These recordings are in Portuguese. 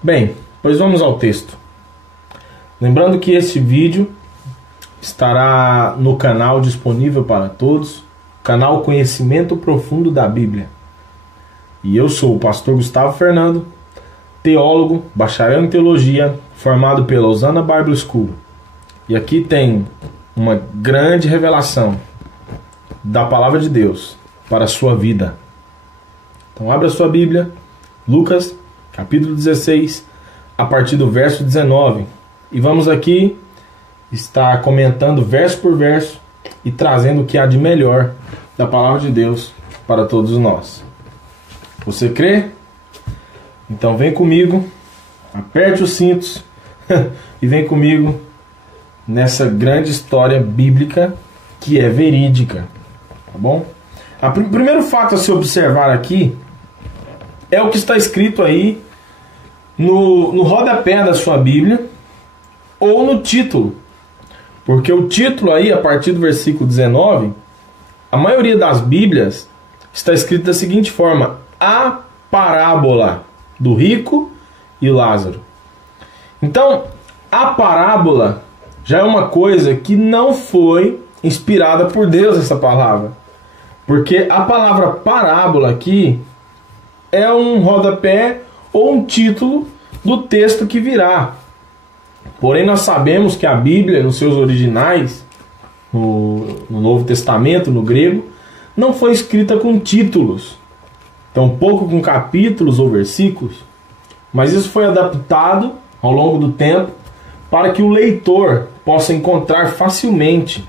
Bem, pois vamos ao texto. Lembrando que este vídeo estará no canal disponível para todos, canal Conhecimento Profundo da Bíblia. E eu sou o pastor Gustavo Fernando, teólogo, bacharel em teologia, formado pela Osana Bible School. E aqui tem uma grande revelação da palavra de Deus para a sua vida. Então abra sua Bíblia, Lucas, capítulo 16, a partir do verso 19. E vamos aqui estar comentando verso por verso e trazendo o que há de melhor da palavra de Deus para todos nós. Você crê? Então vem comigo, aperte os cintos e vem comigo nessa grande história bíblica que é verídica. Tá bom? O primeiro fato a se observar aqui é o que está escrito aí no rodapé da sua Bíblia ou no título. Porque o título aí, a partir do versículo 19, a maioria das Bíblias está escrito da seguinte forma: a parábola do rico e Lázaro. Então, a parábola já é uma coisa que não foi inspirada por Deus, essa palavra. Porque a palavra parábola aqui é um rodapé ou um título do texto que virá. Porém, nós sabemos que a Bíblia, nos seus originais, no Novo Testamento, no grego, não foi escrita com títulos, tampouco com capítulos ou versículos, mas isso foi adaptado ao longo do tempo para que o leitor possa encontrar facilmente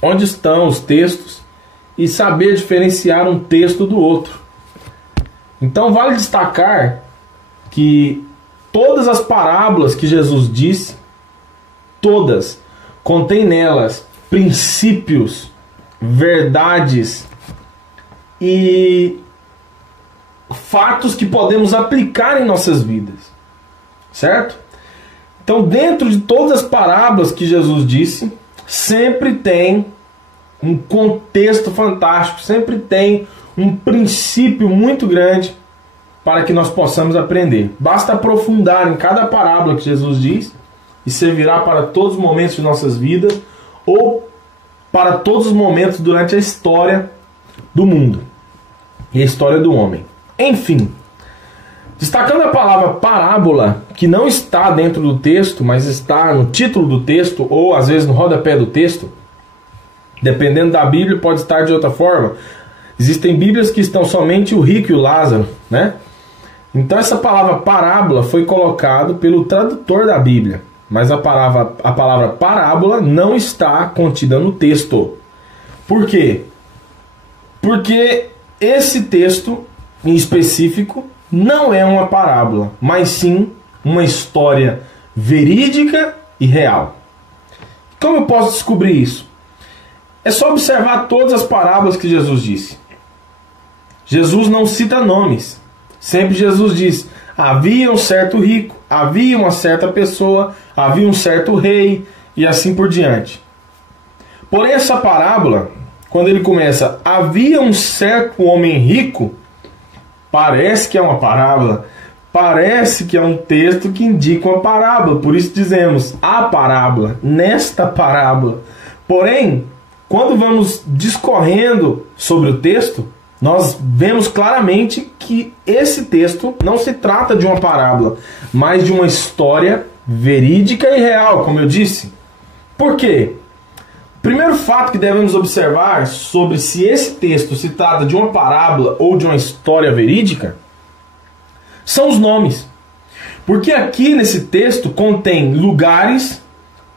onde estão os textos e saber diferenciar um texto do outro. Então vale destacar que todas as parábolas que Jesus disse, todas, contêm nelas princípios, verdades e fatos que podemos aplicar em nossas vidas. Certo? Então, dentro de todas as parábolas que Jesus disse, sempre tem um contexto fantástico, sempre tem um princípio muito grande para que nós possamos aprender. Basta aprofundar em cada parábola que Jesus diz e servirá para todos os momentos de nossas vidas ou para todos os momentos durante a história do mundo e a história do homem. Enfim, destacando a palavra parábola, que não está dentro do texto, mas está no título do texto ou às vezes no rodapé do texto, dependendo da Bíblia pode estar de outra forma. Existem Bíblias que estão somente o rico e o Lázaro, né? Então essa palavra parábola foi colocada pelo tradutor da Bíblia, mas a palavra parábola não está contida no texto. Por quê? Porque esse texto em específico não é uma parábola, mas sim uma história verídica e real. Como eu posso descobrir isso? É só observar todas as parábolas que Jesus disse. Jesus não cita nomes. Sempre Jesus diz: havia um certo rico, havia uma certa pessoa, havia um certo rei e assim por diante. Porém, essa parábola, quando ele começa, havia um certo homem rico, parece que é uma parábola, parece que é um texto que indica uma parábola. Por isso dizemos a parábola, nesta parábola. Porém, quando vamos discorrendo sobre o texto, nós vemos claramente que esse texto não se trata de uma parábola, mas de uma história verídica e real, como eu disse. Por quê? O primeiro fato que devemos observar sobre se esse texto se trata de uma parábola ou de uma história verídica são os nomes. Porque aqui nesse texto contém lugares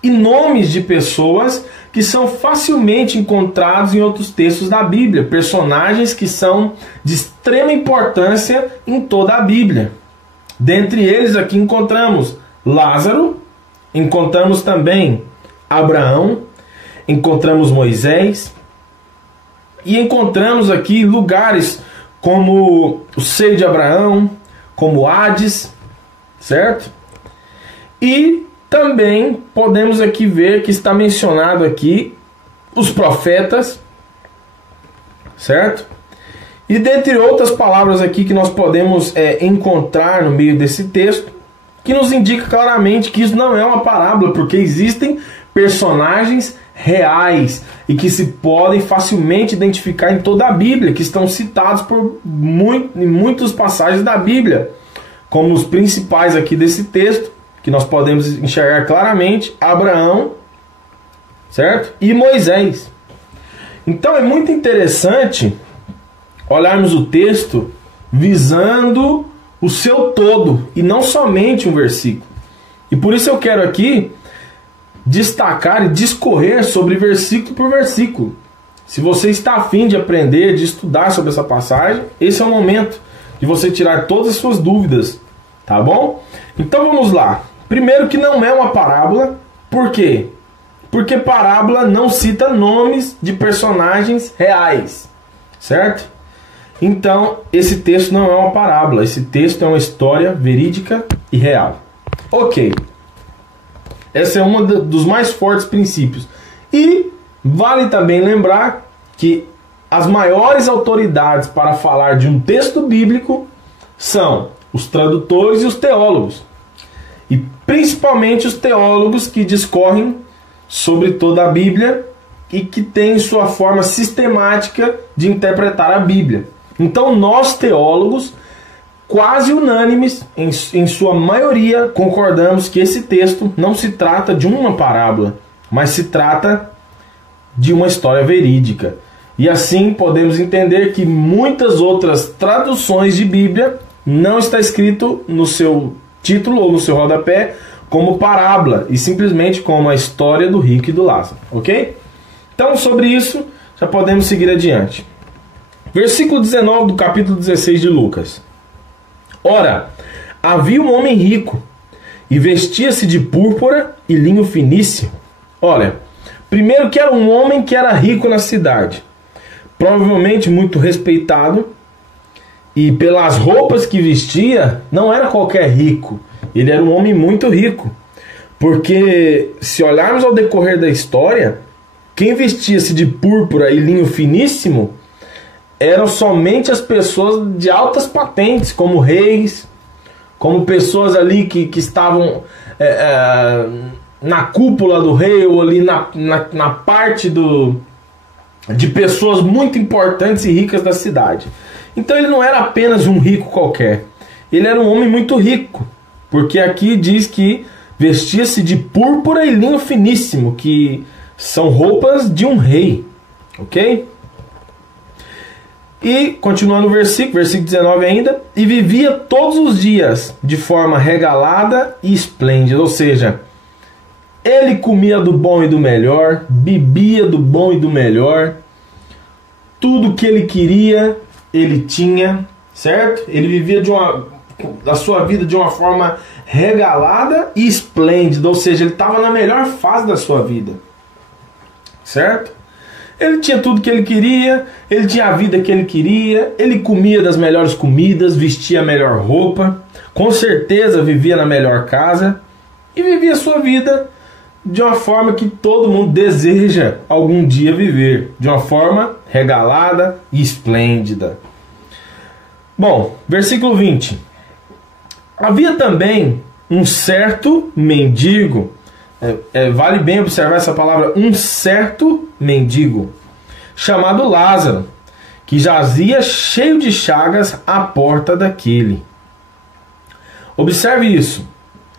e nomes de pessoas que são facilmente encontrados em outros textos da Bíblia, personagens que são de extrema importância em toda a Bíblia. Dentre eles aqui encontramos Lázaro, encontramos também Abraão, encontramos Moisés e encontramos aqui lugares como o seio de Abraão, como Hades, certo? E também podemos aqui ver que está mencionado aqui os profetas, certo? E dentre outras palavras aqui que nós podemos encontrar no meio desse texto, que nos indica claramente que isso não é uma parábola, porque existem personagens reais e que se podem facilmente identificar em toda a Bíblia, que estão citados em muitas passagens da Bíblia, como os principais aqui desse texto, que nós podemos enxergar claramente: Abraão, certo? E Moisés. Então é muito interessante olharmos o texto visando o seu todo e não somente um versículo. E por isso eu quero aqui destacar e discorrer sobre versículo por versículo. Se você está a fim de aprender, de estudar sobre essa passagem, esse é o momento de você tirar todas as suas dúvidas, tá bom? Então vamos lá. Primeiro, que não é uma parábola. Por quê? Porque parábola não cita nomes de personagens reais, certo? Então, esse texto não é uma parábola. Esse texto é uma história verídica e real. Ok. Esse é um dos mais fortes princípios. E vale também lembrar que as maiores autoridades para falar de um texto bíblico são os tradutores e os teólogos. E principalmente os teólogos que discorrem sobre toda a Bíblia e que têm sua forma sistemática de interpretar a Bíblia. Então nós, teólogos, quase unânimes, em sua maioria, concordamos que esse texto não se trata de uma parábola, mas se trata de uma história verídica. E assim podemos entender que muitas outras traduções de Bíblia não está escrito no seu título ou no seu rodapé como parábola, e simplesmente como a história do rico e do Lázaro, ok? Então sobre isso já podemos seguir adiante. Versículo 19 do capítulo 16 de Lucas. Ora, havia um homem rico, e vestia-se de púrpura e linho finíssimo. Olha, primeiro que era um homem que era rico na cidade, provavelmente muito respeitado, e pelas roupas que vestia, não era qualquer rico, ele era um homem muito rico, porque se olharmos ao decorrer da história, quem vestia-se de púrpura e linho finíssimo eram somente as pessoas de altas patentes, como reis, como pessoas ali que estavam na cúpula do rei, ou ali na parte de pessoas muito importantes e ricas da cidade. Então ele não era apenas um rico qualquer, ele era um homem muito rico, porque aqui diz que vestia-se de púrpura e linho finíssimo, que são roupas de um rei, ok? E, continuando o versículo 19 ainda, e vivia todos os dias de forma regalada e esplêndida, ou seja, ele comia do bom e do melhor, bebia do bom e do melhor, tudo que ele queria, ele tinha, certo? Ele vivia a sua vida de uma forma regalada e esplêndida, ou seja, ele estava na melhor fase da sua vida, certo? Ele tinha tudo que ele queria, ele tinha a vida que ele queria, ele comia das melhores comidas, vestia a melhor roupa, com certeza vivia na melhor casa e vivia a sua vida de uma forma que todo mundo deseja algum dia viver, de uma forma regalada e esplêndida. Bom, versículo 20. Havia também um certo mendigo. Vale bem observar essa palavra, um certo mendigo, chamado Lázaro, que jazia cheio de chagas à porta daquele. Observe isso,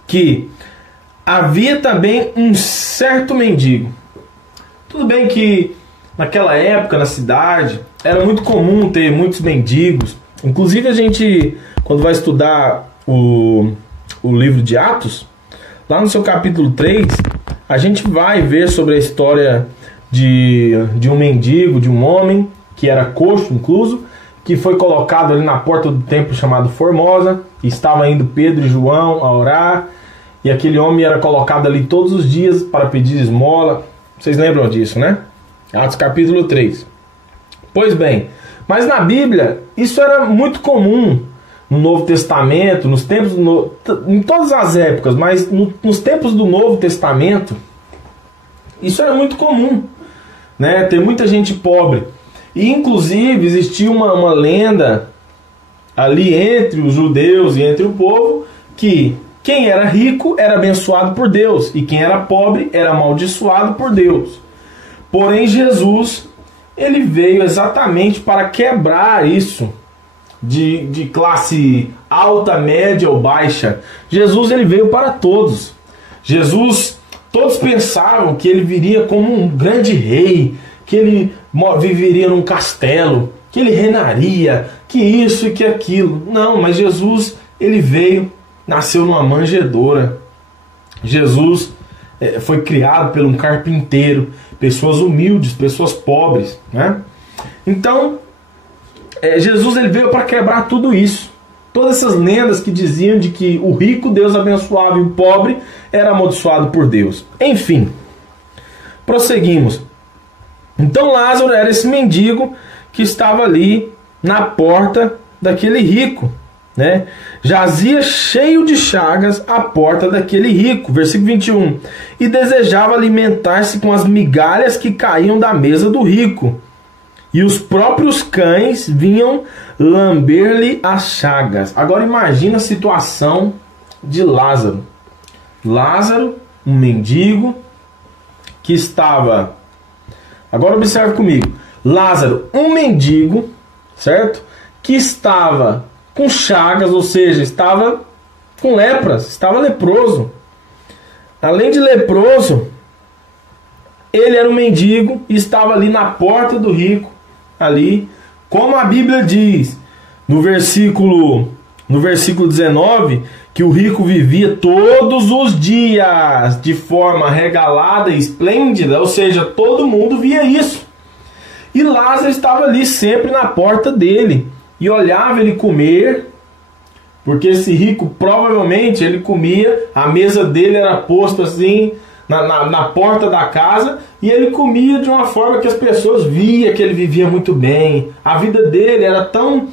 que havia também um certo mendigo. Tudo bem que naquela época, na cidade, era muito comum ter muitos mendigos. Inclusive a gente, quando vai estudar o livro de Atos, lá no seu capítulo 3, a gente vai ver sobre a história de um mendigo, de um homem que era coxo, incluso, que foi colocado ali na porta do templo chamado Formosa, e estava indo Pedro e João a orar, e aquele homem era colocado ali todos os dias para pedir esmola. Vocês lembram disso, né? Atos capítulo 3. Pois bem, mas na Bíblia isso era muito comum. No Novo Testamento, nos tempos em todas as épocas, mas nos tempos do Novo Testamento, isso era muito comum, né? Ter muita gente pobre. E inclusive existia uma lenda ali entre os judeus e entre o povo que quem era rico era abençoado por Deus e quem era pobre era amaldiçoado por Deus. Porém Jesus, ele veio exatamente para quebrar isso de classe alta, média ou baixa. Jesus, ele veio para todos. Jesus, todos pensavam que ele viria como um grande rei, que ele viveria num castelo, que ele reinaria, que isso e que aquilo. Não, mas Jesus, ele veio, nasceu numa manjedoura. Jesus foi criado por um carpinteiro, pessoas humildes, pessoas pobres, né? Então, Jesus, ele veio para quebrar tudo isso. Todas essas lendas que diziam de que o rico Deus abençoava e o pobre era amaldiçoado por Deus. Enfim, prosseguimos. Então Lázaro era esse mendigo que estava ali na porta daquele rico, né? Jazia cheio de chagas à porta daquele rico, versículo 21, e desejava alimentar-se com as migalhas que caíam da mesa do rico, e os próprios cães vinham lamber-lhe as chagas. Agora imagina a situação de Lázaro. Lázaro, um mendigo que estava... Agora observe comigo. Lázaro, um mendigo, certo? Que estava com chagas, ou seja, estava com lepras, estava leproso. Além de leproso, ele era um mendigo e estava ali na porta do rico, ali, como a Bíblia diz, no versículo 19, que o rico vivia todos os dias de forma regalada e esplêndida, ou seja, todo mundo via isso. E Lázaro estava ali sempre na porta dele e olhava ele comer, porque esse rico provavelmente ele comia, a mesa dele era posta assim na porta da casa e ele comia de uma forma que as pessoas viam que ele vivia muito bem. A vida dele era tão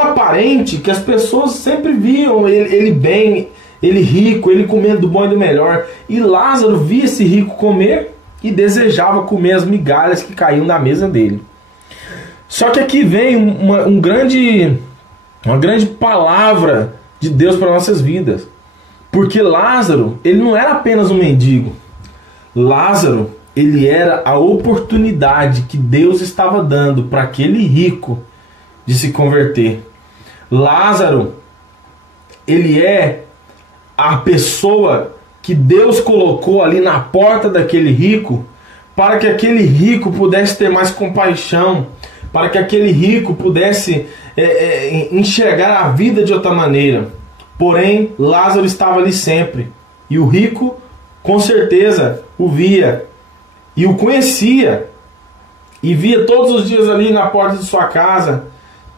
aparente que as pessoas sempre viam ele bem, ele rico, ele comendo do bom e do melhor. E Lázaro via esse rico comer e desejava comer as migalhas que caíam da mesa dele. Só que aqui vem uma grande palavra de Deus para nossas vidas. Porque Lázaro, ele não era apenas um mendigo. Lázaro, ele era a oportunidade que Deus estava dando para aquele rico de se converter. Lázaro, ele é a pessoa que Deus colocou ali na porta daquele rico para que aquele rico pudesse ter mais compaixão, para que aquele rico pudesse enxergar a vida de outra maneira. Porém, Lázaro estava ali sempre. E o rico, com certeza, o via e o conhecia. E via todos os dias ali na porta de sua casa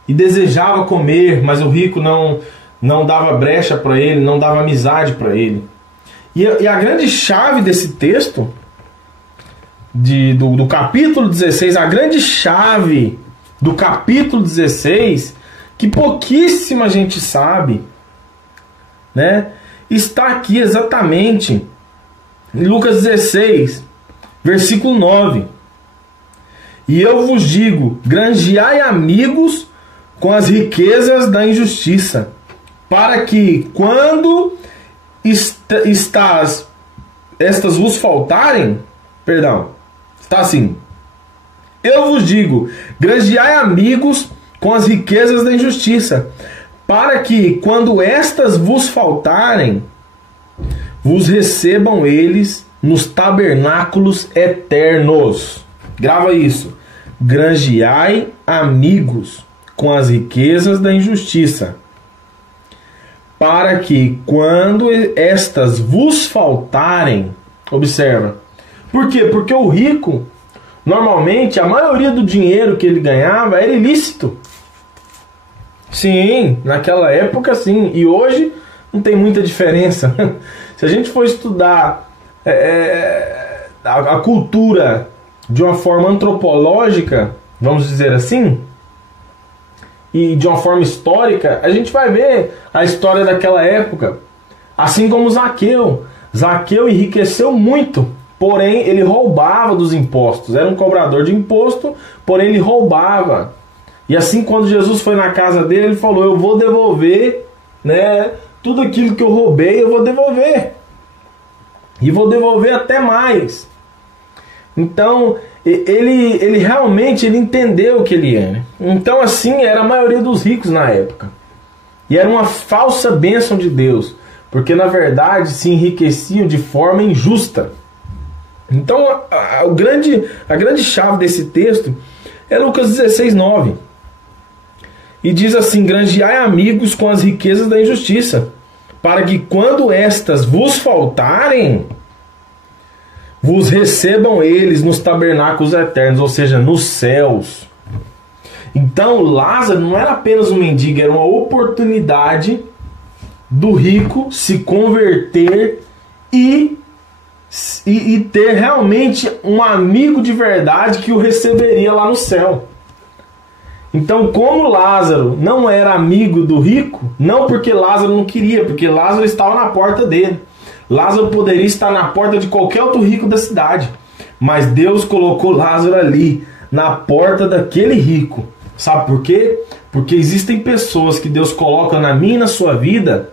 e desejava comer, mas o rico não dava brecha para ele, não dava amizade para ele. E a grande chave desse texto, do capítulo 16, a grande chave do capítulo 16, que pouquíssima gente sabe, né, está aqui exatamente em Lucas 16, versículo 9. E eu vos digo, granjeai amigos com as riquezas da injustiça, para que quando estas vos faltarem, está assim, eu vos digo, granjeai amigos com as riquezas da injustiça, para que quando estas vos faltarem, vos recebam eles nos tabernáculos eternos. Grava isso. Granjeai amigos com as riquezas da injustiça, para que quando estas vos faltarem, observa. Por quê? Porque o rico, normalmente, a maioria do dinheiro que ele ganhava era ilícito. Sim, naquela época sim. E hoje não tem muita diferença. Se a gente for estudar a cultura de uma forma antropológica, vamos dizer assim, e de uma forma histórica, a gente vai ver a história daquela época. Assim como Zaqueu. Zaqueu enriqueceu muito porém ele roubava dos impostos. Era um cobrador de imposto, porém ele roubava. E assim, quando Jesus foi na casa dele, ele falou: eu vou devolver, né, tudo aquilo que eu roubei, eu vou devolver. E vou devolver até mais. Então, ele realmente entendeu o que ele era. Então, assim, era a maioria dos ricos na época. E era uma falsa bênção de Deus, porque na verdade se enriqueciam de forma injusta. Então, a grande chave desse texto é Lucas 16:9. E diz assim: granjeai amigos com as riquezas da injustiça, para que quando estas vos faltarem, vos recebam eles nos tabernáculos eternos, ou seja, nos céus. Então Lázaro não era apenas um mendigo, era uma oportunidade do rico se converter e ter realmente um amigo de verdade que o receberia lá no céu. Então, como Lázaro não era amigo do rico, não porque Lázaro não queria, porque Lázaro estava na porta dele. Lázaro poderia estar na porta de qualquer outro rico da cidade, mas Deus colocou Lázaro ali, na porta daquele rico. Sabe por quê? Porque existem pessoas que Deus coloca na minha e na sua vida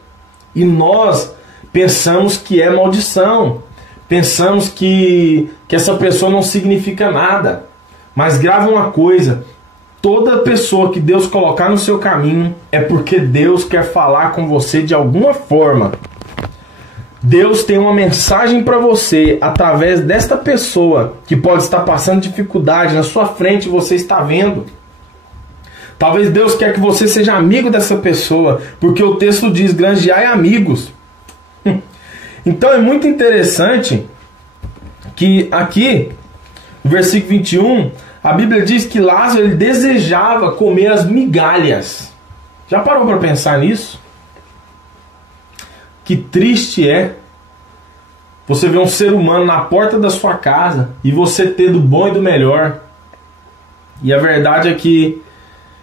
e nós pensamos que é maldição. Pensamos que essa pessoa não significa nada. Mas grava uma coisa: toda pessoa que Deus colocar no seu caminho é porque Deus quer falar com você de alguma forma. Deus tem uma mensagem para você através desta pessoa que pode estar passando dificuldade na sua frente e você está vendo. Talvez Deus quer que você seja amigo dessa pessoa, porque o texto diz: granjeai amigos. Então é muito interessante que aqui, no versículo 21, a Bíblia diz que Lázaro ele desejava comer as migalhas. Já parou para pensar nisso? Que triste é você ver um ser humano na porta da sua casa e você ter do bom e do melhor. E a verdade é que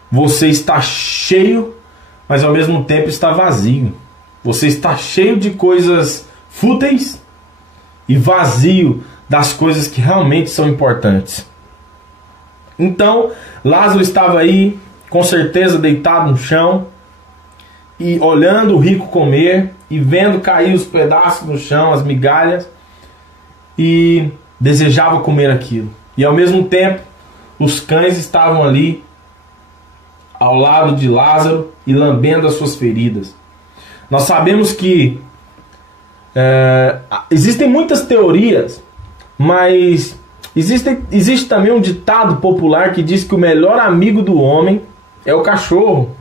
você está cheio, mas ao mesmo tempo está vazio. Você está cheio de coisas fúteis e vazio das coisas que realmente são importantes. Então, Lázaro estava aí, com certeza deitado no chão, e olhando o rico comer, e vendo cair os pedaços no chão, as migalhas, e desejava comer aquilo. E ao mesmo tempo, os cães estavam ali, ao lado de Lázaro, e lambendo as suas feridas. Nós sabemos que existem muitas teorias, mas existe também um ditado popular que diz que o melhor amigo do homem é o cachorro.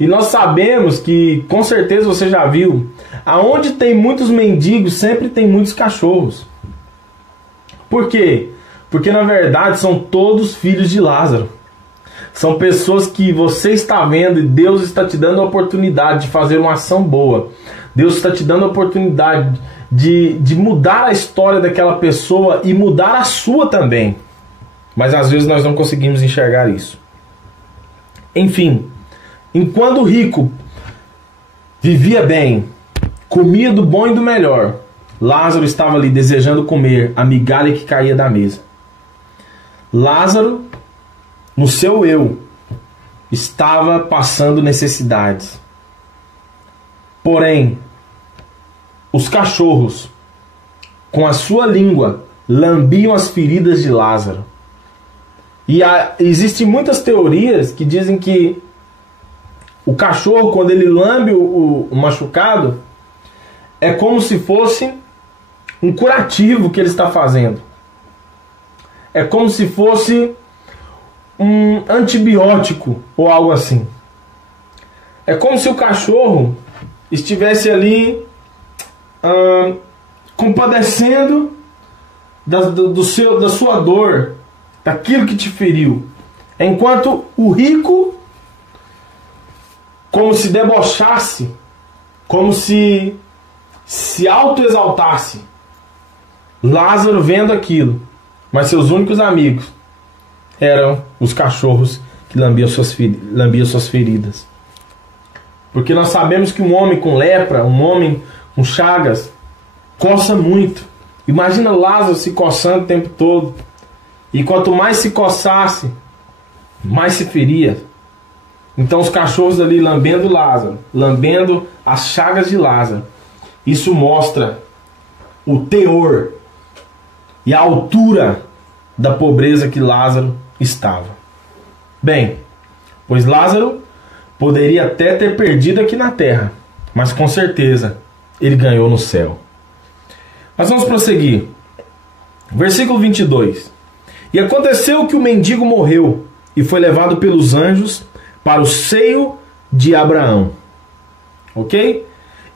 E nós sabemos que, com certeza você já viu, aonde tem muitos mendigos sempre tem muitos cachorros. Por quê? Porque na verdade são todos filhos de Lázaro. São pessoas que você está vendo e Deus está te dando a oportunidade de fazer uma ação boa. Deus está te dando a oportunidade de mudar a história daquela pessoa e mudar a sua também. Mas às vezes nós não conseguimos enxergar isso. Enfim, enquanto o rico vivia bem, comia do bom e do melhor, Lázaro estava ali desejando comer a migalha que caía da mesa. Lázaro, no seu eu, estava passando necessidades. Porém, os cachorros, com a sua língua, lambiam as feridas de Lázaro. E existem muitas teorias que dizem que o cachorro, quando ele lambe o machucado, é como se fosse um curativo que ele está fazendo. É como se fosse um antibiótico ou algo assim. É como se o cachorro estivesse ali compadecendo da sua dor, daquilo que te feriu. Enquanto o rico, como se debochasse, como se autoexaltasse. Lázaro vendo aquilo, mas seus únicos amigos eram os cachorros que lambiam suas feridas. Porque nós sabemos que um homem com lepra, um homem com chagas, coça muito. Imagina Lázaro se coçando o tempo todo. E quanto mais se coçasse, mais se feria. Então os cachorros ali lambendo Lázaro, lambendo as chagas de Lázaro. Isso mostra o teor e a altura da pobreza que Lázaro estava. Bem, pois Lázaro poderia até ter perdido aqui na terra, mas com certeza ele ganhou no céu. Mas vamos prosseguir. Versículo 22. E aconteceu que o mendigo morreu e foi levado pelos anjos para o seio de Abraão. Ok?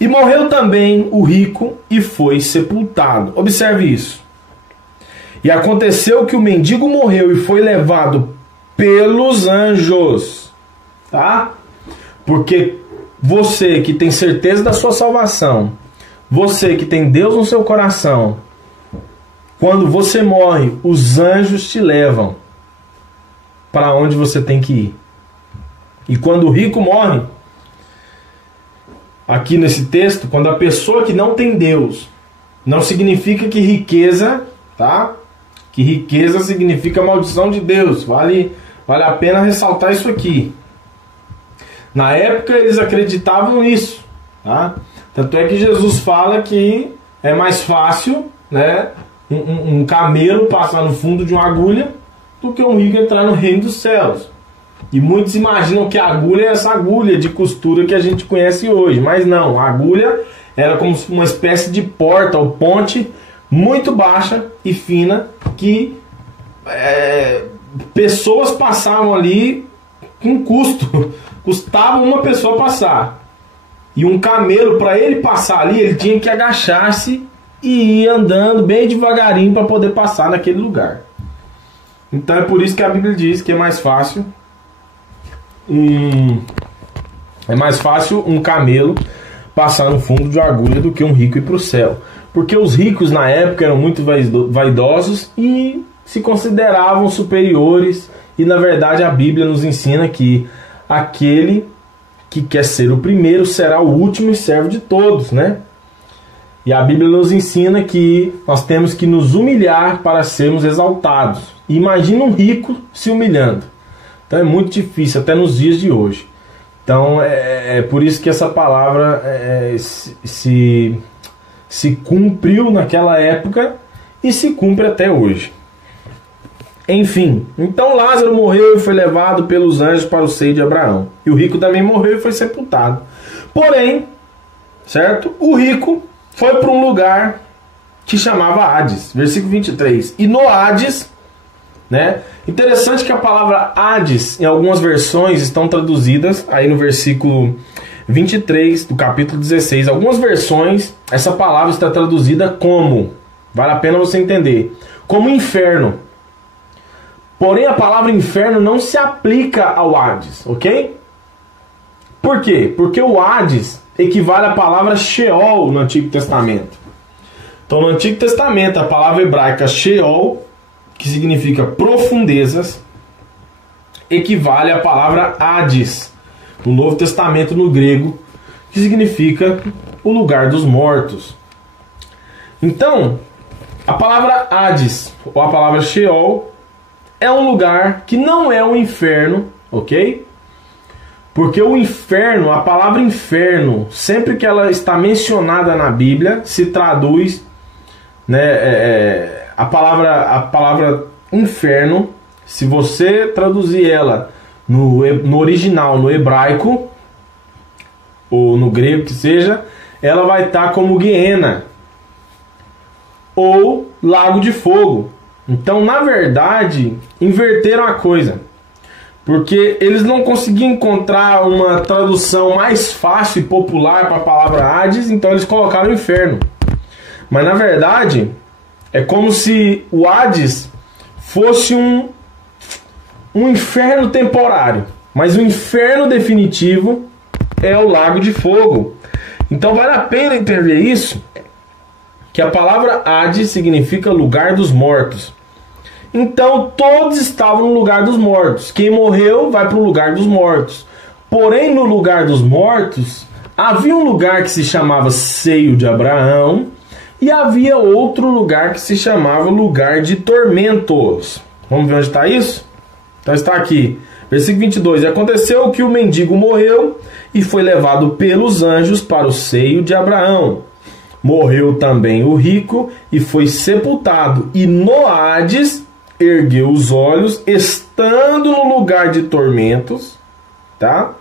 E morreu também o rico e foi sepultado. Observe isso. E aconteceu que o mendigo morreu e foi levado pelos anjos. Tá? Porque você que tem certeza da sua salvação, você que tem Deus no seu coração, quando você morre, os anjos te levam para onde você tem que ir. E quando o rico morre, aqui nesse texto, quando a pessoa que não tem Deus, não significa que riqueza, tá? Que riqueza significa maldição de Deus. Vale a pena ressaltar isso aqui. Na época eles acreditavam nisso, tá? Tanto é que Jesus fala que é mais fácil, né, um camelo passar no fundo de uma agulha do que um rico entrar no reino dos céus. E muitos imaginam que a agulha é essa agulha de costura que a gente conhece hoje. Mas não, a agulha era como uma espécie de porta ou ponte muito baixa e fina que pessoas passavam ali com custo. Custava uma pessoa passar. E um camelo, para ele passar ali, ele tinha que agachar-se e ir andando bem devagarinho para poder passar naquele lugar. Então é por isso que a Bíblia diz que é mais fácil um camelo passar no fundo de uma agulha do que um rico ir para o céu. Porque os ricos na época eram muito vaidosos e se consideravam superiores. E na verdade a Bíblia nos ensina que aquele que quer ser o primeiro será o último e servo de todos, né? E a Bíblia nos ensina que nós temos que nos humilhar para sermos exaltados. E imagina um rico se humilhando. Então é muito difícil, até nos dias de hoje. Então é por isso que essa palavra se cumpriu naquela época e se cumpre até hoje. Enfim, então Lázaro morreu e foi levado pelos anjos para o seio de Abraão. E o rico também morreu e foi sepultado. Porém, certo? O rico foi para um lugar que chamava Hades. Versículo 23. E no Hades, né? Interessante que a palavra Hades, em algumas versões, estão traduzidas aí no versículo 23 do capítulo 16. Algumas versões, essa palavra está traduzida como, vale a pena você entender, como inferno. Porém, a palavra inferno não se aplica ao Hades, ok? Por quê? Porque o Hades equivale à palavra Sheol no Antigo Testamento. Então, no Antigo Testamento, a palavra hebraica Sheol, que significa profundezas, equivale à palavra Hades, no Novo Testamento no grego, que significa o lugar dos mortos. Então, a palavra Hades, ou a palavra Sheol, é um lugar que não é um inferno, ok? Porque o inferno, a palavra inferno, sempre que ela está mencionada na Bíblia, se traduz, né, a palavra inferno, se você traduzir ela no original, no hebraico, ou no grego que seja, ela vai estar como Guiena, ou lago de fogo. Então, na verdade, inverteram a coisa. Porque eles não conseguiam encontrar uma tradução mais fácil e popular para a palavra Hades, então eles colocaram inferno. Mas, na verdade, é como se o Hades fosse um inferno temporário. Mas o inferno definitivo é o lago de fogo. Então, vale a pena entender isso, que a palavra Hades significa lugar dos mortos. Então todos estavam no lugar dos mortos. Quem morreu vai para o lugar dos mortos. Porém, no lugar dos mortos havia um lugar que se chamava Seio de Abraão E havia outro lugar que se chamava lugar de tormentos. Vamos ver onde está isso? Então está aqui, versículo 22. E aconteceu que o mendigo morreu e foi levado pelos anjos para o seio de Abraão. Morreu também o rico e foi sepultado. E no Hades ergueu os olhos, estando no lugar de tormentos, tá?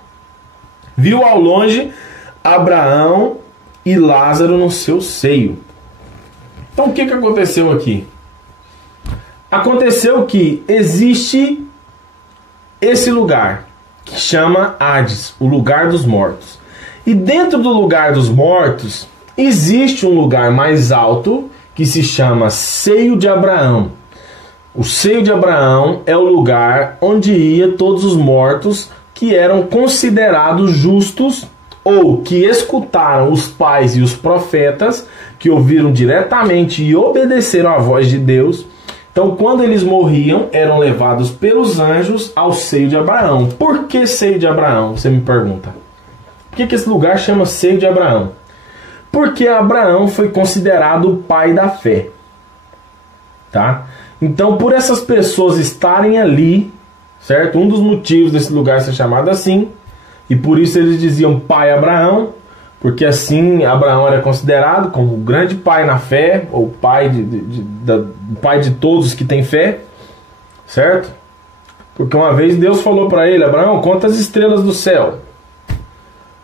Viu ao longe Abraão e Lázaro no seu seio. Então o que aconteceu aqui? Aconteceu que existe esse lugar que chama Hades, o lugar dos mortos. E dentro do lugar dos mortos existe um lugar mais alto que se chama Seio de Abraão. O Seio de Abraão é o lugar onde ia todos os mortos que eram considerados justos ou que escutaram os pais e os profetas, que ouviram diretamente e obedeceram à voz de Deus. Então, quando eles morriam, eram levados pelos anjos ao Seio de Abraão. Por que Seio de Abraão? Você me pergunta. Por que esse lugar chama Seio de Abraão? Porque Abraão foi considerado o pai da fé. Tá? Então, por essas pessoas estarem ali, certo? Um dos motivos desse lugar ser chamado assim, e por isso eles diziam pai Abraão, porque assim Abraão era considerado como o grande pai na fé, ou pai pai de todos que têm fé, certo? Porque uma vez Deus falou para ele: Abraão, conta as estrelas do céu,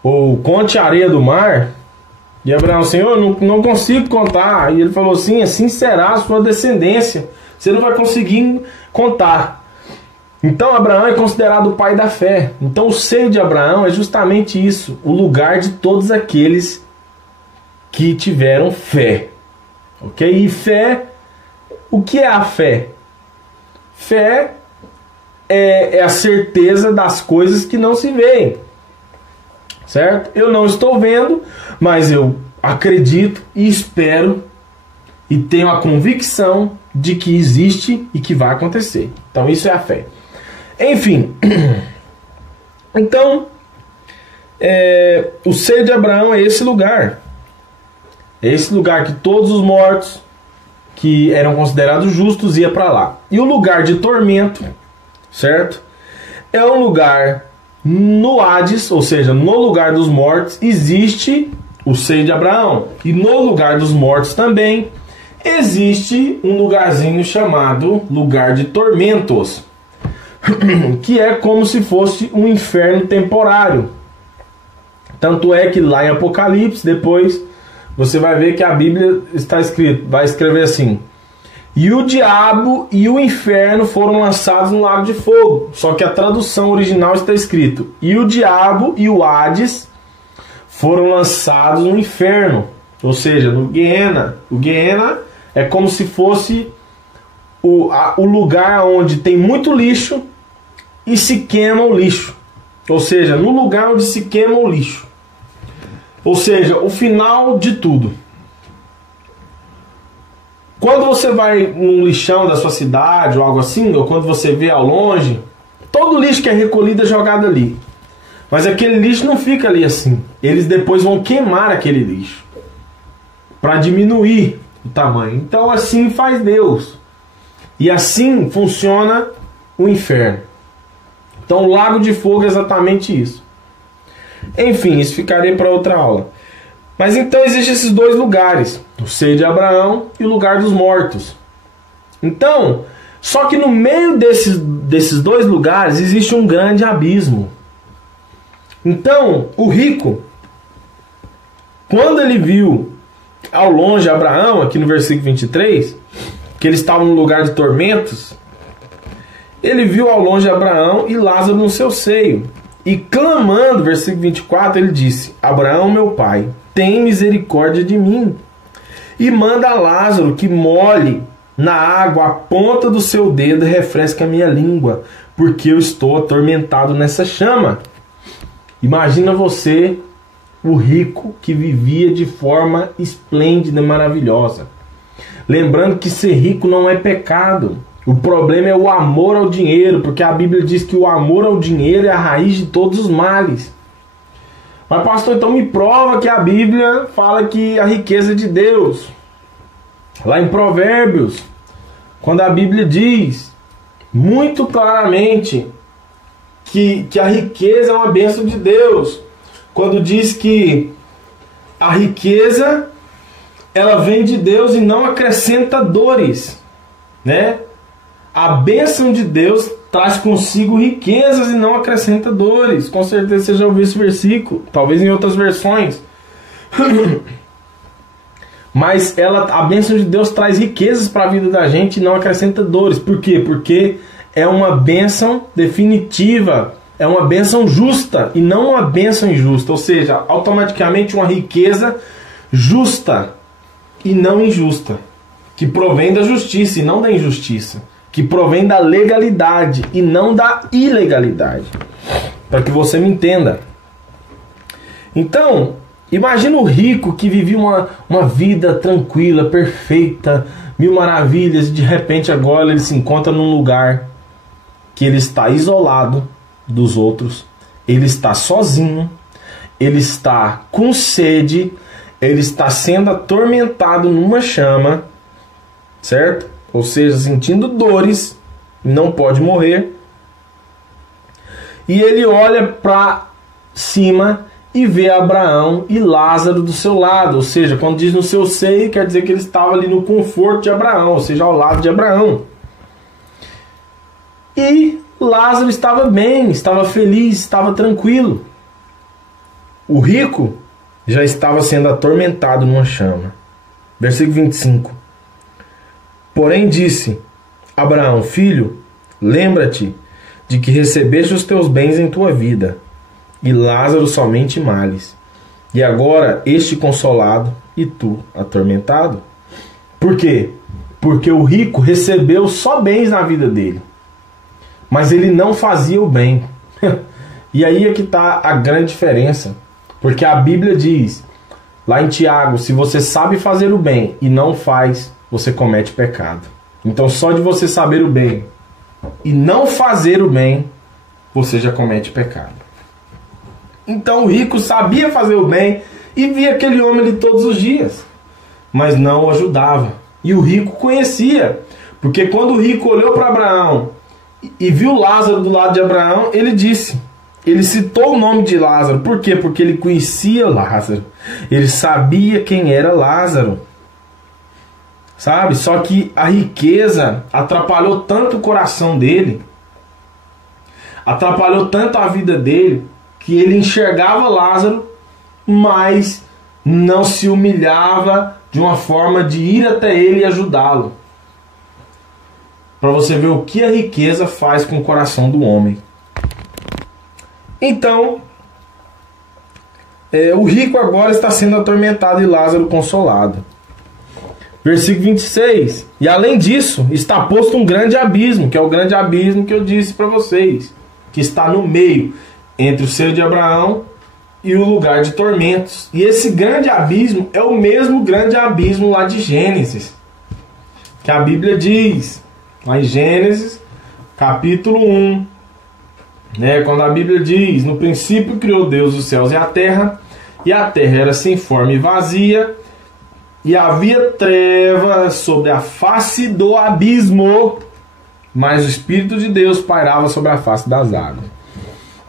ou conte a areia do mar. E Abraão: Senhor, não consigo contar. E ele falou assim: assim será a sua descendência, você não vai conseguir contar. Então Abraão é considerado o pai da fé. Então o seio de Abraão é justamente isso, o lugar de todos aqueles que tiveram fé. Ok? E fé, o que é a fé? Fé é a certeza das coisas que não se veem. Certo? Eu não estou vendo, mas eu acredito e espero e tenho a convicção de que existe e que vai acontecer. Então isso é a fé. Enfim, então o seio de Abraão é esse lugar. É esse lugar que todos os mortos que eram considerados justos iam para lá. E o lugar de tormento, certo? É um lugar no Hades, ou seja, no lugar dos mortos existe o seio de Abraão. E no lugar dos mortos também existe um lugarzinho chamado lugar de tormentos, que é como se fosse um inferno temporário. Tanto é que lá em Apocalipse, depois você vai ver que a Bíblia vai escrever assim: e o diabo e o inferno foram lançados no lago de fogo. Só que a tradução original está escrito: e o diabo e o Hades foram lançados no inferno, ou seja, no Guiena. O Guiena é como se fosse o lugar onde tem muito lixo e se queima o lixo. Ou seja, no lugar onde se queima o lixo. Ou seja, o final de tudo. Quando você vai num lixão da sua cidade ou algo assim, ou quando você vê ao longe, todo lixo que é recolhido é jogado ali. Mas aquele lixo não fica ali assim. Eles depois vão queimar aquele lixo para diminuir o tamanho. Então assim faz Deus. E assim funciona o inferno. Então o lago de fogo é exatamente isso. Enfim, isso ficaria para outra aula. Mas então existem esses dois lugares, o seio de Abraão e o lugar dos mortos. Então, só que no meio desses dois lugares existe um grande abismo. Então, o rico, quando ele viu ao longe Abraão, aqui no versículo 23, que ele estava no lugar de tormentos, ele viu ao longe Abraão e Lázaro no seu seio. E clamando, versículo 24, ele disse: Abraão, meu pai, tem misericórdia de mim, e manda a Lázaro que molhe na água a ponta do seu dedo e refresque a minha língua, porque eu estou atormentado nessa chama. Imagina você, o rico que vivia de forma esplêndida e maravilhosa. Lembrando que ser rico não é pecado. O problema é o amor ao dinheiro, porque a Bíblia diz que o amor ao dinheiro é a raiz de todos os males. Mas pastor, então me prova que a Bíblia fala que a riqueza é de Deus. Lá em Provérbios, quando a Bíblia diz muito claramente que a riqueza é uma bênção de Deus, quando diz que a riqueza ela vem de Deus e não acrescenta dores, né? A bênção de Deus traz consigo riquezas e não acrescenta dores. Com certeza você já ouviu esse versículo, talvez em outras versões. Mas a bênção de Deus traz riquezas para a vida da gente e não acrescenta dores. Por quê? Porque é uma bênção definitiva, é uma bênção justa e não uma bênção injusta. Ou seja, automaticamente uma riqueza justa e não injusta, que provém da justiça e não da injustiça, que provém da legalidade e não da ilegalidade. Para que você me entenda. Então, imagina o rico que vivia uma vida tranquila, perfeita, mil maravilhas, e de repente agora ele se encontra num lugar que ele está isolado dos outros, ele está sozinho, ele está com sede, ele está sendo atormentado numa chama, certo? Ou seja, sentindo dores, não pode morrer. E ele olha para cima e vê Abraão e Lázaro do seu lado. Ou seja, quando diz no seu seio, quer dizer que ele estava ali no conforto de Abraão, ou seja, ao lado de Abraão. E Lázaro estava bem, estava feliz, estava tranquilo. O rico já estava sendo atormentado numa chama. Versículo 25. Porém disse Abraão: filho, lembra-te de que recebeste os teus bens em tua vida, e Lázaro somente males. E agora este consolado e tu atormentado. Por quê? Porque o rico recebeu só bens na vida dele, mas ele não fazia o bem. E aí é que está a grande diferença. Porque a Bíblia diz, lá em Tiago, se você sabe fazer o bem e não faz, você comete pecado. Então só de você saber o bem e não fazer o bem, você já comete pecado. Então o rico sabia fazer o bem e via aquele homem ali todos os dias, mas não o ajudava. E o rico conhecia, porque quando o rico olhou para Abraão e viu Lázaro do lado de Abraão, ele citou o nome de Lázaro. Por quê? Porque ele conhecia Lázaro. Ele sabia quem era Lázaro. Sabe? Só que a riqueza atrapalhou tanto o coração dele, atrapalhou tanto a vida dele, que ele enxergava Lázaro, mas não se humilhava de uma forma de ir até ele e ajudá-lo. Para você ver o que a riqueza faz com o coração do homem. Então, o rico agora está sendo atormentado e Lázaro consolado. Versículo 26. E além disso, está posto um grande abismo, que é o grande abismo que eu disse para vocês, que está no meio, entre o seio de Abraão e o lugar de tormentos. E esse grande abismo é o mesmo grande abismo lá de Gênesis, que a Bíblia diz, lá em Gênesis, capítulo 1, né, quando a Bíblia diz: no princípio criou Deus os céus e a terra era sem forma e vazia, e havia trevas sobre a face do abismo, mas o Espírito de Deus pairava sobre a face das águas.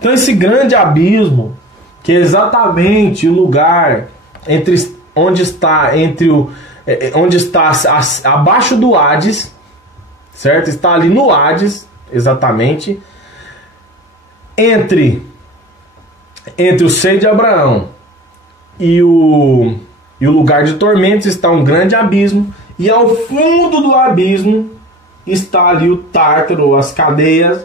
Então esse grande abismo, que é exatamente o lugar onde está abaixo do Hades, certo? Está ali no Hades, exatamente, entre o seio de Abraão e o lugar de tormentos está um grande abismo, e ao fundo do abismo está ali o Tártaro, as cadeias,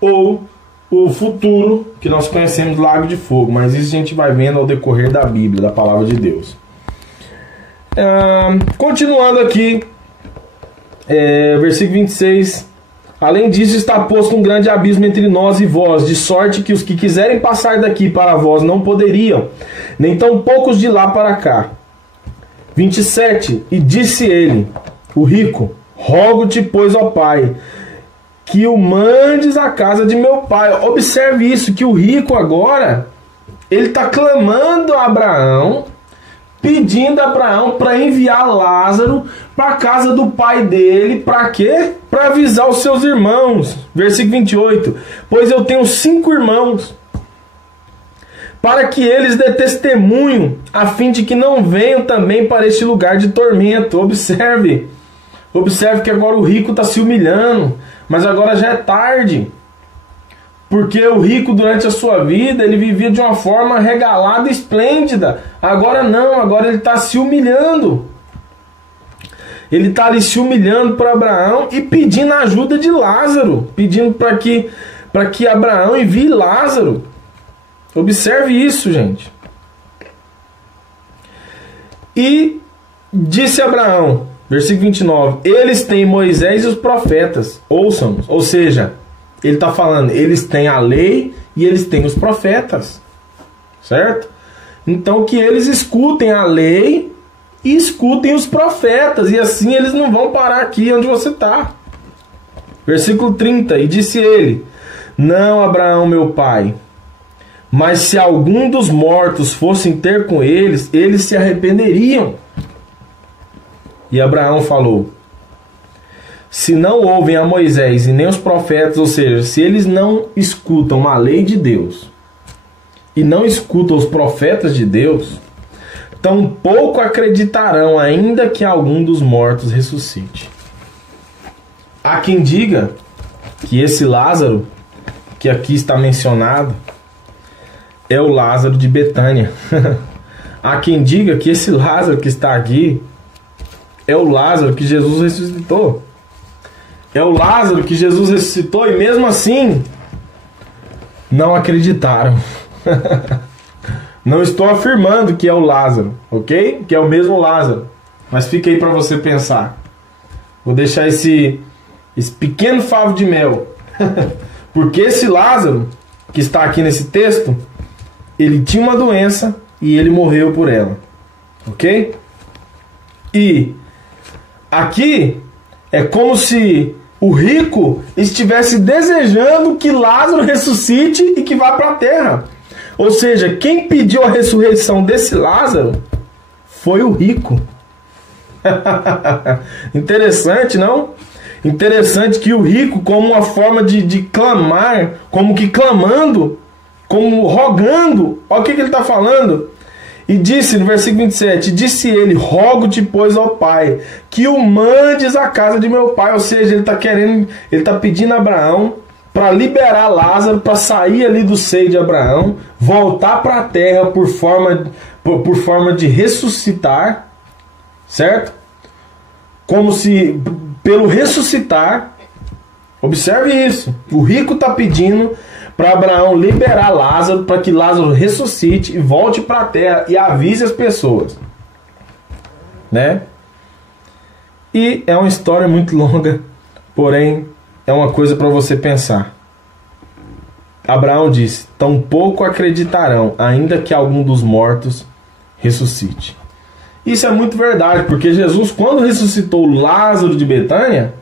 ou o futuro, que nós conhecemos, Lago de Fogo. Mas isso a gente vai vendo ao decorrer da Bíblia, da Palavra de Deus. Continuando aqui, versículo 26. Além disso, está posto um grande abismo entre nós e vós, de sorte que os que quiserem passar daqui para vós não poderiam, nem tão poucos de lá para cá. 27. E disse ele, o rico: rogo-te, pois, ó Pai, que o mandes à casa de meu pai. Observe isso, que o rico agora, ele está clamando a Abraão, pedindo a Abraão para enviar Lázaro para a casa do pai dele. Para quê? Para avisar os seus irmãos. Versículo 28. Pois eu tenho 5 irmãos, para que eles dê testemunho, a fim de que não venham também para este lugar de tormento. Observe que agora o rico está se humilhando, mas agora já é tarde. Porque o rico, durante a sua vida, ele vivia de uma forma regalada e esplêndida. Agora não, agora ele está se humilhando. Ele está ali se humilhando para Abraão e pedindo a ajuda de Lázaro. Pedindo para que Abraão envie Lázaro. Observe isso, gente. E disse Abraão, versículo 29, eles têm Moisés e os profetas, ouçam-nos. Ou seja, ele está falando, eles têm a lei e eles têm os profetas, certo? Então que eles escutem a lei e escutem os profetas, e assim eles não vão parar aqui onde você está. Versículo 30, e disse ele, não, Abraão, meu pai, mas se algum dos mortos fossem ter com eles, eles se arrependeriam. E Abraão falou, se não ouvem a Moisés e nem os profetas, ou seja, se eles não escutam a lei de Deus e não escutam os profetas de Deus, tampouco acreditarão, ainda que algum dos mortos ressuscite. Há quem diga que esse Lázaro, que aqui está mencionado, é o Lázaro de Betânia. Há quem diga que esse Lázaro que está aqui é o Lázaro que Jesus ressuscitou. É o Lázaro que Jesus ressuscitou e mesmo assim não acreditaram. Não estou afirmando que é o Lázaro, ok? Que é o mesmo Lázaro. Mas fica aí para você pensar. Vou deixar esse pequeno favo de mel. Porque esse Lázaro que está aqui nesse texto, ele tinha uma doença e ele morreu por ela. Ok? E aqui é como se o rico estivesse desejando que Lázaro ressuscite e que vá para a terra. Ou seja, quem pediu a ressurreição desse Lázaro foi o rico. Interessante, não? Interessante que o rico, como uma forma de clamar, como que clamando, como rogando, olha o que ele está falando. E disse, no versículo 27, disse ele, rogo-te, pois, ó Pai, que o mandes à casa de meu pai. Ou seja, ele está pedindo a Abraão para liberar Lázaro, para sair ali do seio de Abraão, voltar para a terra por forma de ressuscitar, certo? Como se, pelo ressuscitar, observe isso, o rico está pedindo para Abraão liberar Lázaro, para que Lázaro ressuscite e volte para a terra e avise as pessoas, né? E é uma história muito longa, porém é uma coisa para você pensar. Abraão disse, tampouco acreditarão, ainda que algum dos mortos ressuscite. Isso é muito verdade, porque Jesus, quando ressuscitou Lázaro de Betânia,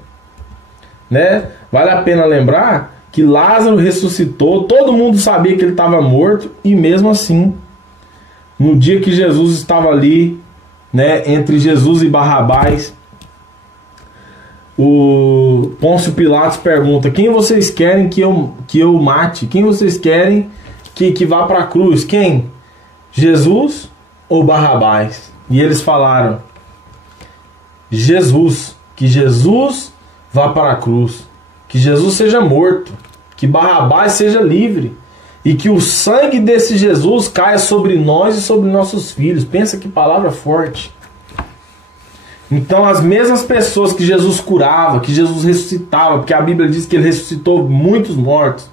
né, vale a pena lembrar que Lázaro ressuscitou, todo mundo sabia que ele estava morto, e mesmo assim, no dia que Jesus estava ali, né, entre Jesus e Barrabás, o Pôncio Pilatos pergunta, quem vocês querem que eu mate? Quem vocês querem que vá para a cruz? Quem? Jesus ou Barrabás? E eles falaram, Jesus, que Jesus vá para a cruz, que Jesus seja morto, que Barrabás seja livre, e que o sangue desse Jesus caia sobre nós e sobre nossos filhos. Pensa que palavra forte. Então as mesmas pessoas que Jesus curava, que Jesus ressuscitava, porque a Bíblia diz que ele ressuscitou muitos mortos,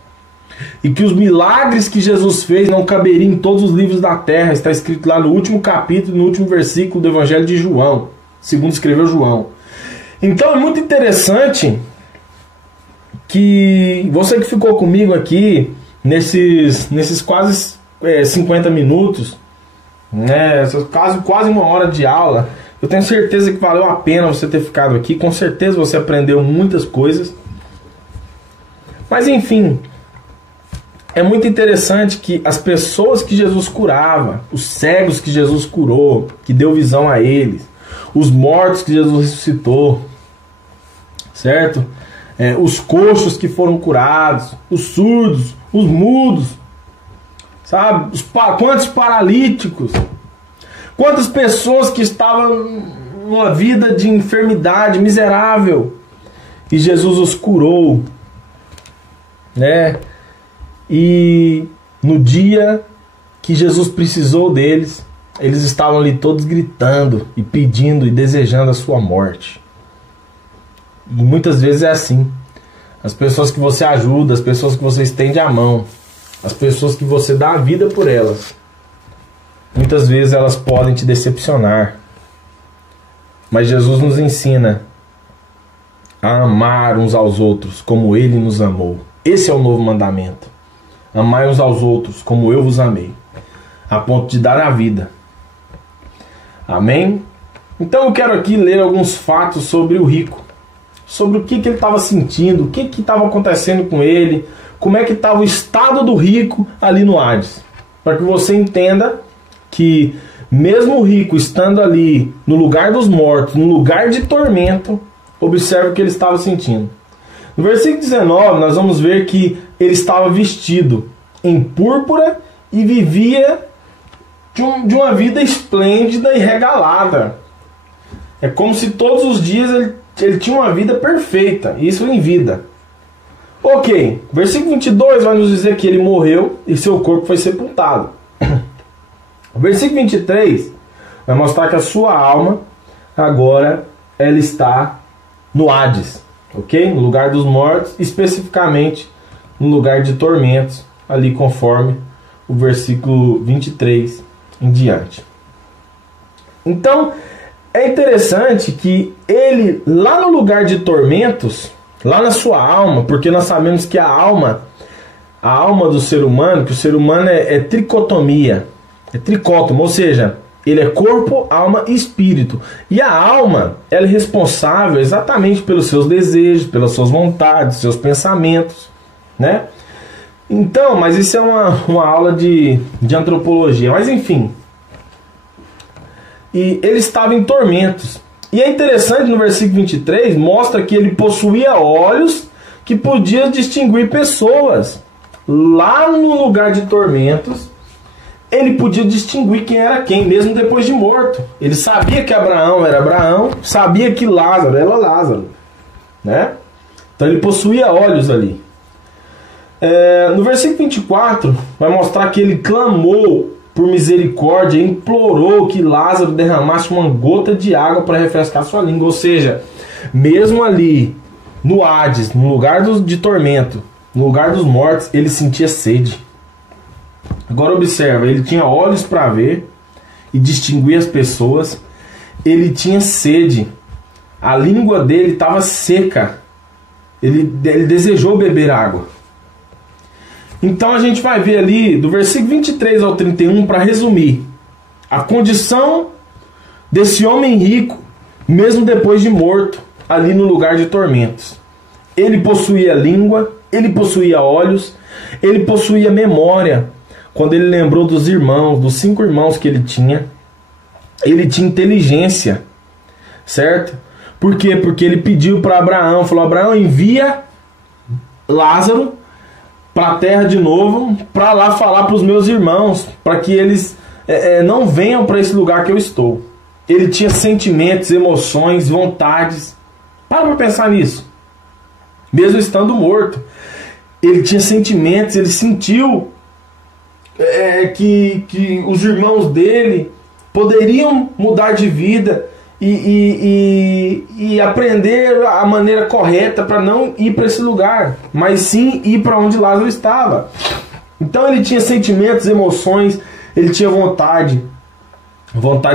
e que os milagres que Jesus fez não caberiam em todos os livros da terra, está escrito lá no último capítulo, no último versículo do Evangelho de João, segundo escreveu João. Então é muito interessante que você que ficou comigo aqui nesses quase 50 minutos, né, quase 1 hora de aula, eu tenho certeza que valeu a pena você ter ficado aqui, com certeza você aprendeu muitas coisas. Mas enfim, é muito interessante que as pessoas que Jesus curava, os cegos que Jesus curou, que deu visão a eles, os mortos que Jesus ressuscitou, certo? Os coxos que foram curados, os surdos, os mudos, sabe? Quantos paralíticos, quantas pessoas que estavam numa vida de enfermidade miserável e Jesus os curou, né? E no dia que Jesus precisou deles, eles estavam ali todos gritando e pedindo e desejando a sua morte. E muitas vezes é assim. As pessoas que você ajuda, as pessoas que você estende a mão, as pessoas que você dá a vida por elas, muitas vezes elas podem te decepcionar. Mas Jesus nos ensina a amar uns aos outros como Ele nos amou. Esse é o novo mandamento. Amai uns aos outros como eu vos amei, a ponto de dar a vida. Amém? Então eu quero aqui ler alguns fatos sobre o rico. Sobre o que ele estava sentindo, o que estava acontecendo com ele, como é que estava o estado do rico ali no Hades. Para que você entenda que mesmo o rico estando ali no lugar dos mortos, no lugar de tormento, observe o que ele estava sentindo. No versículo 19 nós vamos ver que ele estava vestido em púrpura e vivia de uma vida esplêndida e regalada. É como se todos os dias ele tinha uma vida perfeita, isso em vida. Ok, versículo 22 vai nos dizer que ele morreu e seu corpo foi sepultado. O versículo 23 vai mostrar que a sua alma agora ela está no Hades, ok? No lugar dos mortos, especificamente no lugar de tormentos, ali conforme o versículo 23 em diante. Então, é interessante que ele, lá no lugar de tormentos, lá na sua alma, porque nós sabemos que a alma do ser humano, que o ser humano é tricotomia, é tricótomo, ou seja, ele é corpo, alma e espírito. E a alma, ela é responsável exatamente pelos seus desejos, pelas suas vontades, seus pensamentos, né? Então, mas isso é uma aula de antropologia, mas enfim. E ele estava em tormentos. E é interessante, no versículo 23, mostra que ele possuía olhos que podiam distinguir pessoas. Lá no lugar de tormentos, ele podia distinguir quem era quem, mesmo depois de morto. Ele sabia que Abraão era Abraão, sabia que Lázaro era Lázaro, né? Então ele possuía olhos ali. No versículo 24, vai mostrar que ele clamou por misericórdia e implorou que Lázaro derramasse uma gota de água para refrescar sua língua. Ou seja, mesmo ali no Hades, no lugar de tormento, no lugar dos mortos, ele sentia sede. Agora observa, ele tinha olhos para ver e distinguir as pessoas. Ele tinha sede. A língua dele estava seca. Ele desejou beber água. Então a gente vai ver ali, do versículo 23 ao 31, para resumir, a condição desse homem rico, mesmo depois de morto, ali no lugar de tormentos. Ele possuía língua, ele possuía olhos, ele possuía memória. Quando ele lembrou dos irmãos, dos 5 irmãos que ele tinha inteligência, certo? Por quê? Porque ele pediu para Abraão, falou: Abraão, envia Lázaro para a terra de novo, para lá falar para os meus irmãos, para que eles não venham para esse lugar que eu estou. Ele tinha sentimentos, emoções, vontades. Para pensar nisso. Mesmo estando morto, ele tinha sentimentos, ele sentiu que os irmãos dele poderiam mudar de vida e aprender a maneira correta para não ir para esse lugar, mas sim ir para onde Lázaro estava. Então ele tinha sentimentos, emoções, ele tinha vontade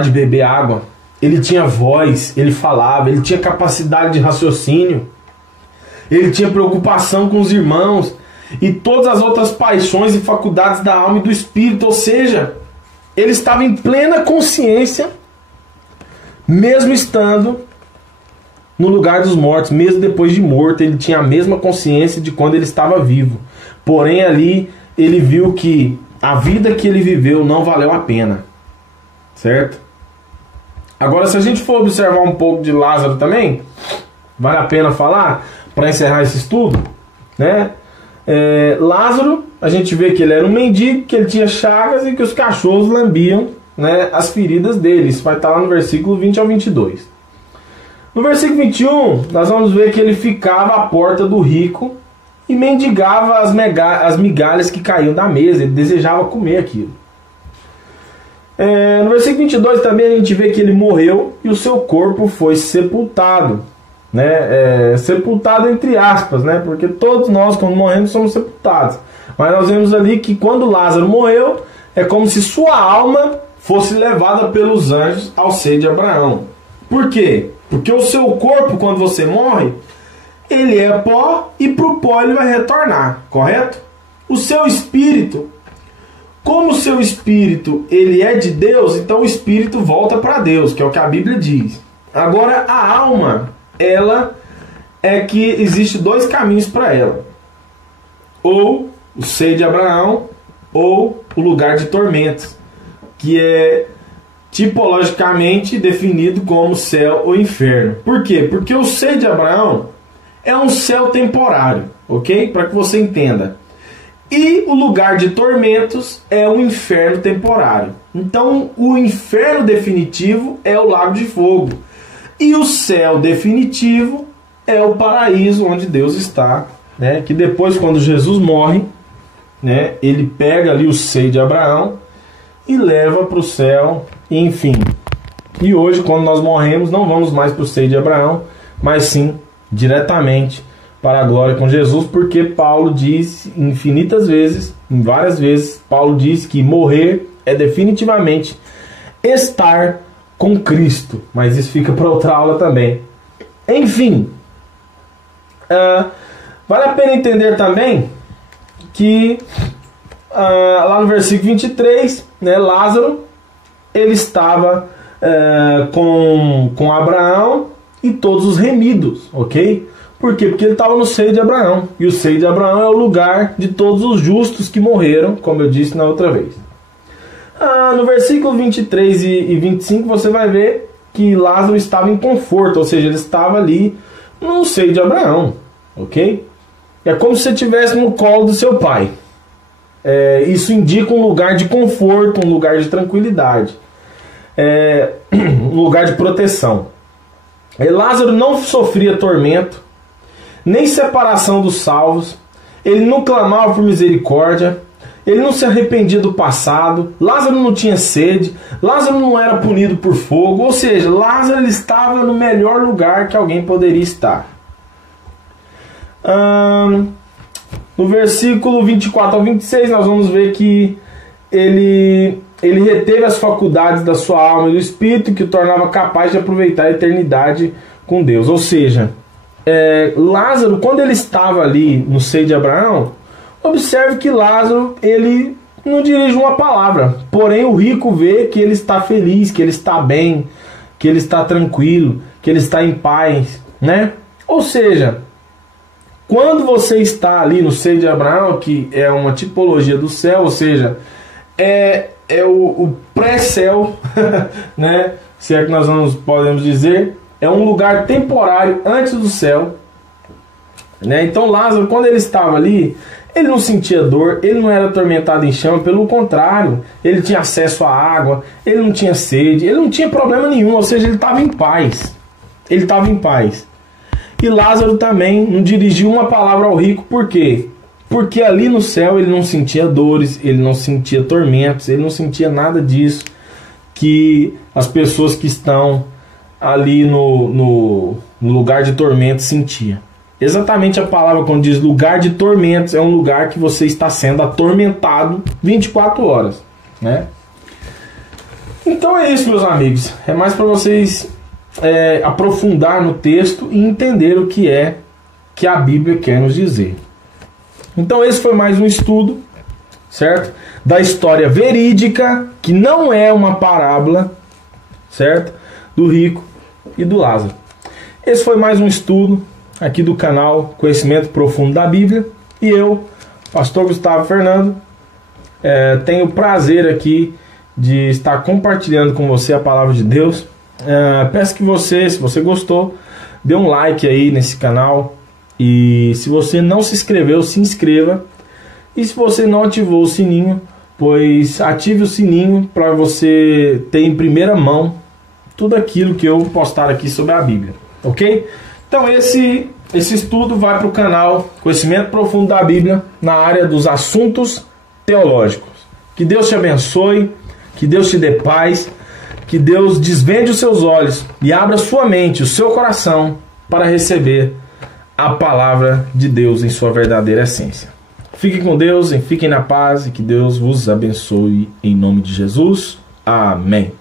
de beber água, ele tinha voz, ele falava, ele tinha capacidade de raciocínio, ele tinha preocupação com os irmãos e todas as outras paixões e faculdades da alma e do espírito. Ou seja, ele estava em plena consciência, mesmo estando no lugar dos mortos, mesmo depois de morto, ele tinha a mesma consciência de quando ele estava vivo. Porém ali ele viu que a vida que ele viveu não valeu a pena, certo? Agora, se a gente for observar um pouco de Lázaro também, vale a pena falar, para encerrar esse estudo, né? Lázaro, a gente vê que ele era um mendigo, que ele tinha chagas e que os cachorros lambiam, né, as feridas dele. Isso vai estar lá no versículo 20 ao 22. No versículo 21, nós vamos ver que ele ficava à porta do rico e mendigava as migalhas que caíam da mesa. Ele desejava comer aquilo. No versículo 22 também a gente vê que ele morreu e o seu corpo foi sepultado, né? Sepultado entre aspas, né? Porque todos nós, quando morremos, somos sepultados. Mas nós vemos ali que quando Lázaro morreu, é como se sua alma fosse levada pelos anjos ao seio de Abraão. Por quê? Porque o seu corpo, quando você morre, ele é pó e para o pó ele vai retornar, correto? O seu espírito, como o seu espírito ele é de Deus, então o espírito volta para Deus, que é o que a Bíblia diz. Agora a alma, ela é que existe dois caminhos para ela. Ou o seio de Abraão, ou o lugar de tormentos, que é tipologicamente definido como céu ou inferno. Por quê? Porque o seio de Abraão é um céu temporário, ok? Para que você entenda. E o lugar de tormentos é um inferno temporário. Então, o inferno definitivo é o lago de fogo. E o céu definitivo é o paraíso onde Deus está, né? Que depois, quando Jesus morre, né, ele pega ali o seio de Abraão e leva para o céu, enfim. E hoje, quando nós morremos, não vamos mais para o seio de Abraão, mas sim diretamente para a glória com Jesus, porque Paulo diz infinitas vezes, em várias vezes, Paulo diz que morrer é definitivamente estar com Cristo. Mas isso fica para outra aula também. Enfim, vale a pena entender também que lá no versículo 23, né, Lázaro, ele estava com Abraão e todos os remidos, ok? Por quê? Porque ele estava no seio de Abraão. E o seio de Abraão é o lugar de todos os justos que morreram, como eu disse na outra vez. No versículo 23 e 25 você vai ver que Lázaro estava em conforto, ou seja, ele estava ali no seio de Abraão, ok? É como se você estivesse no colo do seu pai. Isso indica um lugar de conforto, um lugar de tranquilidade, um lugar de proteção. Lázaro não sofria tormento, nem separação dos salvos, ele não clamava por misericórdia, ele não se arrependia do passado, Lázaro não tinha sede, Lázaro não era punido por fogo, ou seja, Lázaro ele estava no melhor lugar que alguém poderia estar. No versículo 24 ao 26 nós vamos ver que ele reteve as faculdades da sua alma e do espírito, que o tornava capaz de aproveitar a eternidade com Deus. Ou seja, Lázaro, quando ele estava ali no seio de Abraão, observe que Lázaro ele não dirige uma palavra, porém o rico vê que ele está feliz, que ele está bem, que ele está tranquilo, que ele está em paz, né? Ou seja, quando você está ali no seio de Abraão, que é uma tipologia do céu, ou seja, é o pré-céu, né? Se é que nós podemos dizer, é um lugar temporário antes do céu, né? Então Lázaro, quando ele estava ali, ele não sentia dor, ele não era atormentado em chama, pelo contrário, ele tinha acesso à água, ele não tinha sede, ele não tinha problema nenhum, ou seja, ele estava em paz. Ele estava em paz. E Lázaro também não dirigiu uma palavra ao rico, por quê? Porque ali no céu ele não sentia dores, ele não sentia tormentos, ele não sentia nada disso que as pessoas que estão ali no lugar de tormentos sentiam. Exatamente a palavra quando diz lugar de tormentos é um lugar que você está sendo atormentado 24 horas, né? Então é isso, meus amigos. É mais para vocês aprofundar no texto e entender o que é que a Bíblia quer nos dizer. Então esse foi mais um estudo, certo? Da história verídica, que não é uma parábola, certo? Do rico e do Lázaro. Esse foi mais um estudo aqui do canal Conhecimento Profundo da Bíblia. E eu, pastor Gustavo Fernando, tenho o prazer aqui de estar compartilhando com você a palavra de Deus. peço que você, se você gostou, dê um like aí nesse canal. E se você não se inscreveu, se inscreva. E se você não ativou o sininho, pois ative o sininho para você ter em primeira mão tudo aquilo que eu postar aqui sobre a Bíblia, ok? Então esse estudo vai para o canal Conhecimento Profundo da Bíblia na área dos assuntos teológicos. Que Deus te abençoe, que Deus te dê paz, que Deus desvende os seus olhos e abra sua mente, o seu coração para receber a palavra de Deus em sua verdadeira essência. Fiquem com Deus, fiquem na paz e que Deus vos abençoe em nome de Jesus. Amém.